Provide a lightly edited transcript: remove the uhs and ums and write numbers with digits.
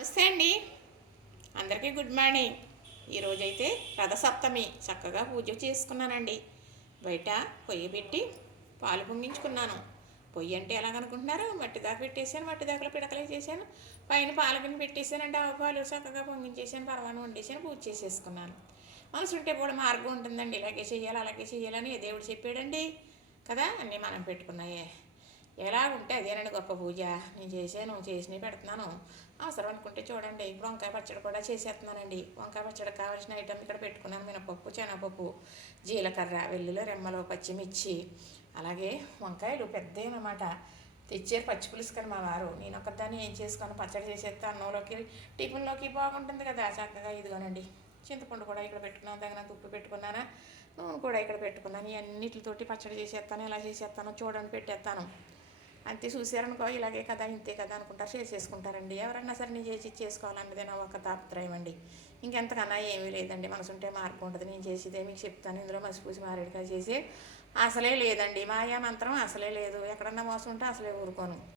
నమస్తే అండి. అందరికీ గుడ్ మార్నింగ్. ఈరోజైతే రథసప్తమి చక్కగా పూజ చేసుకున్నానండి. బయట పొయ్యి పెట్టి పాలు పొంగించుకున్నాను. పొయ్యి అంటే ఎలాగనుకుంటున్నారు? మట్టి దాకా పెట్టేశాను, మట్టి దాకలో పిడకలే చేశాను, పైన పాలకిని పెట్టేశానంటే ఆవు పాలు చక్కగా పొంగించేసాను, పరమాణం వండేసాను, పూజ చేసేసుకున్నాను. మనసు ఉంటే కూడా మార్గం ఉంటుందండి. ఇలాగే చేయాలి అలాగే చేయాలని దేవుడు చెప్పాడండి కదా. అన్నీ మనం పెట్టుకున్నాయే. ఎలాగుంటే అదేనండి గొప్ప పూజ. నేను చేశాను, చేసినవి పెడుతున్నాను. అవసరం అనుకుంటే చూడండి, ఇప్పుడు వంకాయ పచ్చడి కూడా చేసేస్తున్నానండి. వంకాయ పచ్చడి కావాల్సిన ఐటమ్ ఇక్కడ పెట్టుకున్నాను. మినపప్పు, శనగపప్పు, జీలకర్ర, వెల్లుల్లి రెమ్మలు, పచ్చిమిర్చి, అలాగే వంకాయలు పెద్దవి అన్నమాట. తెచ్చారు పచ్చి పులుసు కానీ మా వారు. నేను ఒక్కదాన్ని ఏం చేసుకొని పచ్చడి చేసేస్తే అన్నంలోకి టిఫిన్లోకి బాగుంటుంది కదా. చక్కగా ఇదిగోనండి చింతపండు కూడా ఇక్కడ పెట్టుకున్నాను, తగినంత ఉప్పు పెట్టుకున్నాను, నూనె కూడా ఇక్కడ పెట్టుకున్నాను. ఇవన్నిటితోటి పచ్చడి చేసేస్తాను. ఎలా చేసేస్తానో చూడండి, పెట్టేస్తాను. అంతే. చూసారనుకో ఇలాగే కదా ఇంతే కదా అనుకుంటారు, చేసుకుంటారండి. ఎవరన్నా సరే నేను చేసి చేసుకోవాలన్నదే నా ఒక తాపత్రయం అండి. ఇంకెంతకన్నా ఏమీ లేదండి. మనసు ఉంటే మార్పు ఉంటుంది. నేను చేసేదే మీకు చెప్తాను. ఇందులో మసిపూసి మారేడుకాయ చేసి అసలే లేదండి. మాయా మంత్రం అసలే లేదు. ఎక్కడన్నా మోసం ఉంటే అసలే ఊరుకోను.